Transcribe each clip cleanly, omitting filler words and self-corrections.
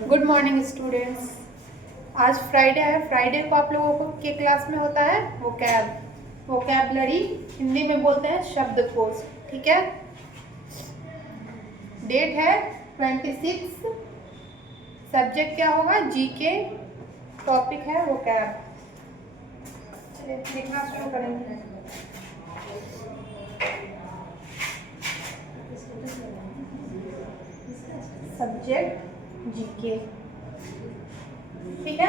Good morning students. आज Friday है। Friday को आप लोगों को के क्लास में होता है वोकैबलरी, हिंदी में बोलते हैं शब्दकोश। ठीक है, डेट है 26। सब्जेक्ट क्या होगा? जीके। टॉपिक है वोकैब। चलिए लिखना शुरू करेंगे। Subject GK. ठीक है,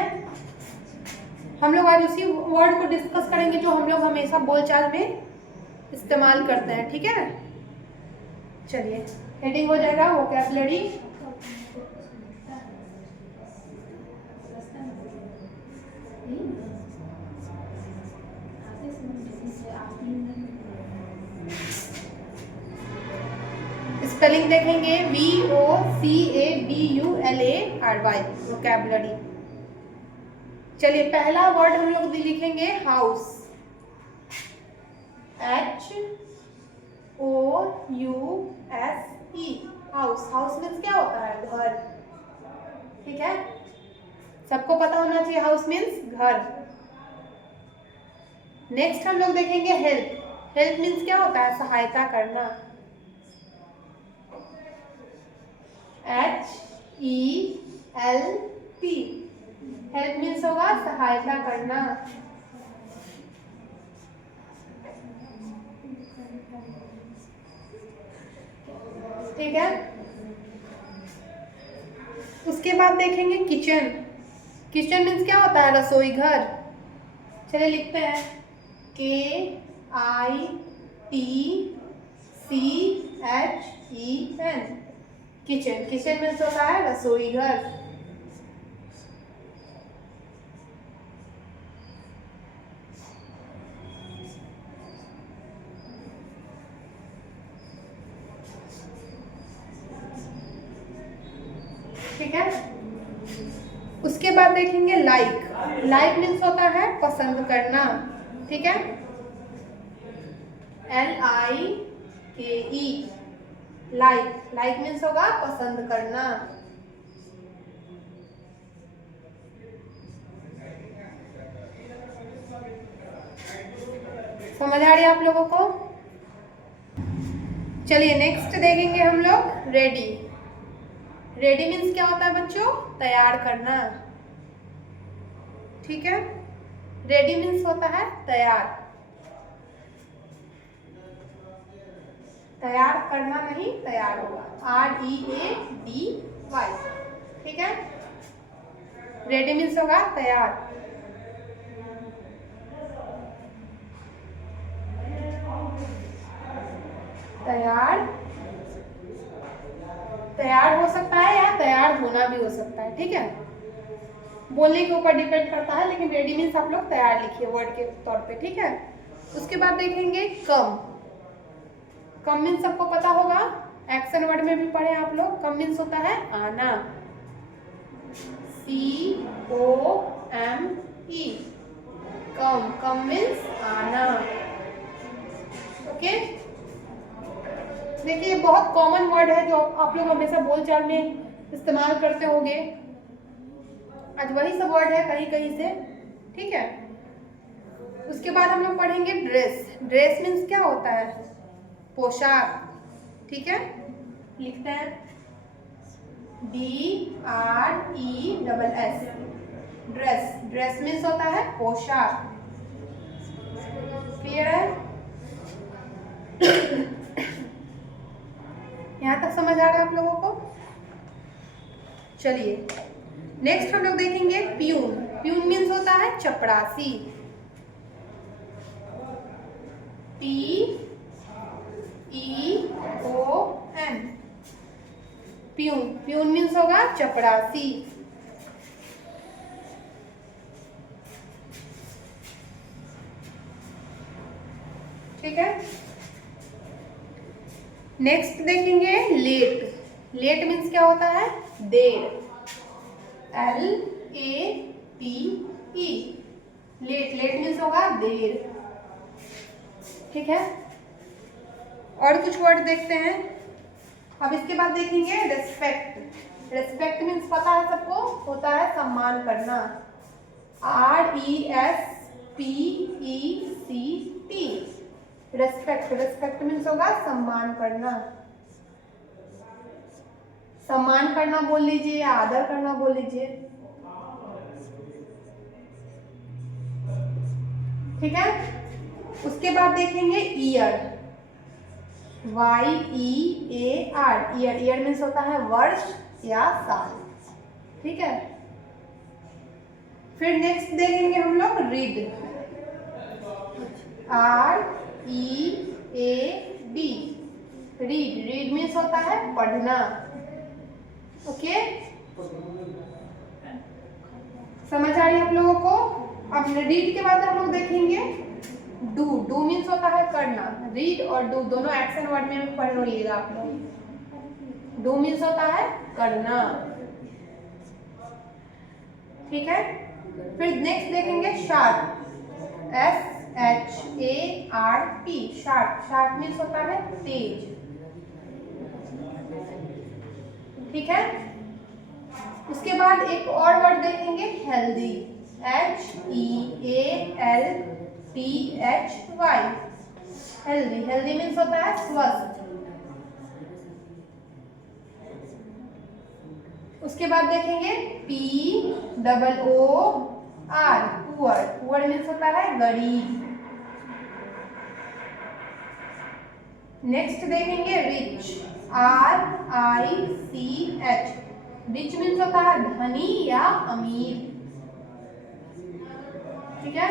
हम लोग आज उसी वर्ड को डिस्कस करेंगे जो हम लोग हमेशा बोलचाल में इस्तेमाल करते हैं। ठीक है, चलिए हेडिंग हो जाएगा वोकैबुलरी। स्पेलिंग देखेंगे VOCABULARY, वोकैबुलरी। चलिए पहला वर्ड हम लोग लिखेंगे house, HOUSE। House, house means क्या होता है? घर। ठीक है, सबको पता होना चाहिए हाउस मीन्स घर। नेक्स्ट हम लोग देखेंगे हेल्प। हेल्प मीन्स क्या होता है? सहायता करना, HELP। हेल्प मीन्स होगा सहायता करना। ठीक है, उसके बाद देखेंगे किचन। किचन मीन्स क्या होता है? रसोई घर। चलिए लिखते हैं KITCHEN, किचन। किचन मीन्स होता है रसोई घर। ठीक है, उसके बाद देखेंगे लाइक। लाइक मीन्स होता है पसंद करना। ठीक है, LIKE, लाइक। लाइक मीन्स होगा पसंद करना। समझ आ रही है आप लोगों को? चलिए नेक्स्ट देखेंगे हम लोग रेडी। रेडी मीन्स क्या होता है बच्चों? तैयार करना। ठीक है, रेडी मीन्स होता है तैयार। तैयार करना नहीं, तैयार होगा READY। ठीक है, रेडी मीन्स होगा तैयार। तैयार, तैयार हो सकता है या तैयार होना भी हो सकता है। ठीक है, बोलने के ऊपर डिपेंड करता है, लेकिन रेडी मीन्स आप लोग तैयार लिखिए वर्ड के तौर पे। ठीक है, उसके बाद देखेंगे कम। कम मीन्स सबको पता होगा, एक्शन वर्ड में भी पढ़े आप लोग। कम मीन्स होता है आना, COME। कम, कम मीन्स आना। ओके, देखिए बहुत कॉमन वर्ड है जो आप लोग हमेशा बोलचाल में इस्तेमाल करते होंगे। आज वही सब वर्ड है कहीं कहीं से। ठीक है, उसके बाद हम लोग पढ़ेंगे ड्रेस। ड्रेस मीन्स क्या होता है? पोशाक। ठीक है, लिखते हैं DRESS, ड्रेस। ड्रेस मीन्स होता है पोशाक। क्लियर है? यहाँ तक समझ आ रहा है आप लोगों को? चलिए नेक्स्ट हम लोग देखेंगे प्यून। प्यून मीन्स होता है चपरासी, PEON। प्यून, प्यून मीन्स होगा चपरासी। ठीक है, नेक्स्ट देखेंगे लेट। लेट मीन्स क्या होता है? देर, LATE। लेट, लेट मीन्स होगा देर। ठीक है, और कुछ वर्ड देखते हैं। अब इसके बाद देखेंगे रेस्पेक्ट। रेस्पेक्ट मीन्स पता है सबको, होता है सम्मान करना, RESPECT, रेस्पेक्ट। रेस्पेक्ट मीन्स होगा सम्मान करना। सम्मान करना बोल लीजिए या आदर करना बोल लीजिए, ठीक है। उसके बाद देखेंगे year, YEAR, year. Year means होता है वर्ष या साल, ठीक है। फिर नेक्स्ट देखेंगे हम लोग read, READ, read. Read means होता है पढ़ना, ओके। समझ आ रही है आप लोगों को। अब रीड के बाद हम लोग देखेंगे डू। डू मीन्स होता है करना। रीड और डू दोनों एक्शन वर्ड में पढ़ लीजिएगा आप लोग। डू मीन्स होता है करना, ठीक है। फिर नेक्स्ट देखेंगे sharp, SHARP, sharp. Sharp means होता है तेज, ठीक है। उसके बाद एक और वर्ड देखेंगे healthy, HEALTHY, healthy. Healthy means होता है स्वस्थ। उसके बाद देखेंगे POOR, पुअर। पुअर मीन्स होता है गरीब। नेक्स्ट देखेंगे रिच, RICH, रिच मीन्स होता है धनी या अमीर, ठीक है।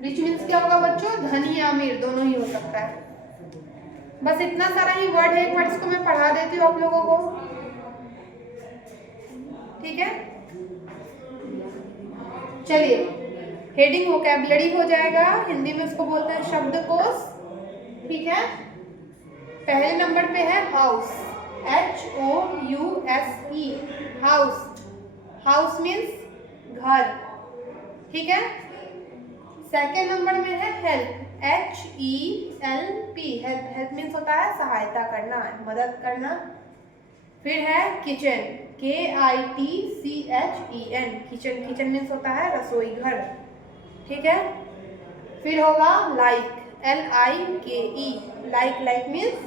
रिच मीन्स क्या होगा बच्चों, धनी या अमीर दोनों ही हो सकता है। बस इतना सारा ही वर्ड है, एक वर्ड इसको मैं पढ़ा देती हूँ आप लोगों को, ठीक है। चलिए, हेडिंग वोकैबुलरी हो जाएगा, हिंदी में उसको बोलते हैं शब्दकोश, ठीक है। पहले नंबर पे है house, HOUSE, house. House means घर, ठीक है। सेकेंड नंबर में है help, HELP, help. Help means होता है सहायता करना, मदद करना। फिर है kitchen, KITCHEN, kitchen. Kitchen means होता है रसोई घर, ठीक है। फिर होगा like, LIKE, like. Like means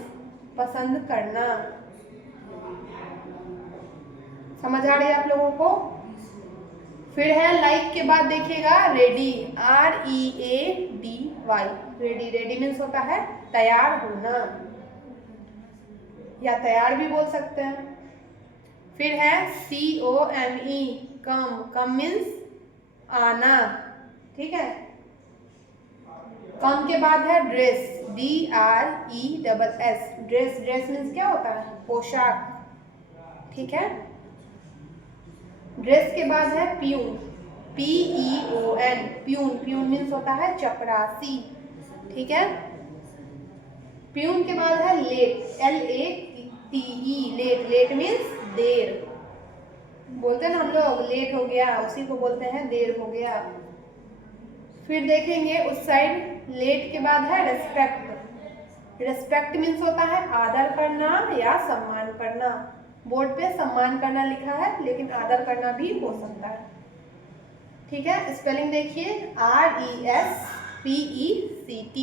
पसंद करना। समझ आ रही है आप लोगों को। फिर है लाइक के बाद देखिएगा ready, READY, ready. Ready means होता है तैयार होना या तैयार भी बोल सकते हैं। फिर है COME, कम। कम मीन्स आना, ठीक है। कम के बाद है dress, DRESS, dress. Dress means क्या होता है, पोशाक, ठीक है। ड्रेस के बाद है peon, PEON, peon. Peon means होता है चपरासी, ठीक है। प्यून के बाद है late, LATE, late. Late means देर, बोलते हैं ना हम लोग लेट हो गया, उसी को बोलते हैं देर हो गया। फिर देखेंगे उस साइड लेट के बाद है रेस्पेक्ट। रेस्पेक्ट मीन्स होता है आदर करना या सम्मान करना। बोर्ड पे सम्मान करना लिखा है, लेकिन आदर करना भी हो सकता है, ठीक है। स्पेलिंग देखिए, RESPECT,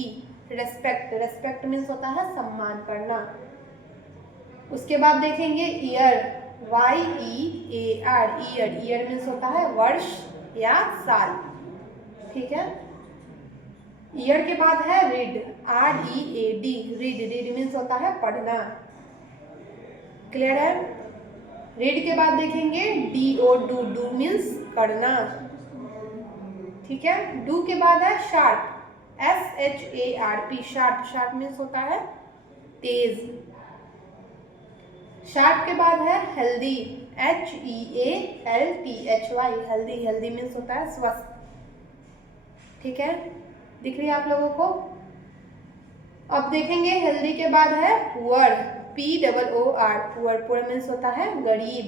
रेस्पेक्ट। रेस्पेक्ट मीन्स होता है सम्मान करना। उसके बाद देखेंगे year, YEAR, year. Year means होता है वर्ष या साल, ठीक है। ईयर के बाद है read, READ, read. Read means होता है पढ़ना, क्लियर है। रीड के बाद देखेंगे DO, डू। डू मीन्स करना, ठीक है। डू के बाद है sharp, SHARP, sharp. Sharp means होता है तेज। शार्प के बाद है healthy, HEALTHY, healthy. Healthy means होता है स्वस्थ, ठीक है। दिख रही है आप लोगों को। अब देखेंगे हेल्दी के बाद है poor, POOR, poor. Poor means होता है गरीब,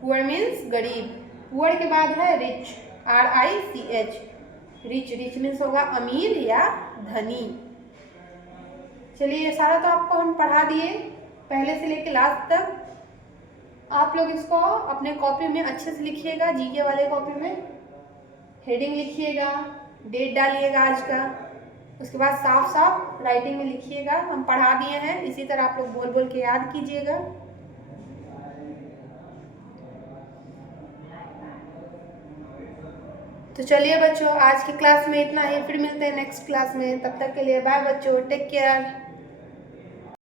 पुअर मीन्स गरीब। पुअर के बाद है rich, RICH, rich. Rich means होगा अमीर या धनी। चलिए, ये सारा तो आपको हम पढ़ा दिए, पहले से लेके लास्ट तक आप लोग इसको अपने कॉपी में अच्छे से लिखिएगा। जीके वाले कॉपी में हेडिंग लिखिएगा, डेट डालिएगा आज का, उसके बाद साफ साफ राइटिंग में लिखिएगा। हम पढ़ा दिए हैं, इसी तरह आप लोग बोल बोल के याद कीजिएगा। तो चलिए बच्चों, आज की क्लास में इतना ही, फिर मिलते हैं नेक्स्ट क्लास में। तब तक के लिए बाय बच्चों, टेक केयर।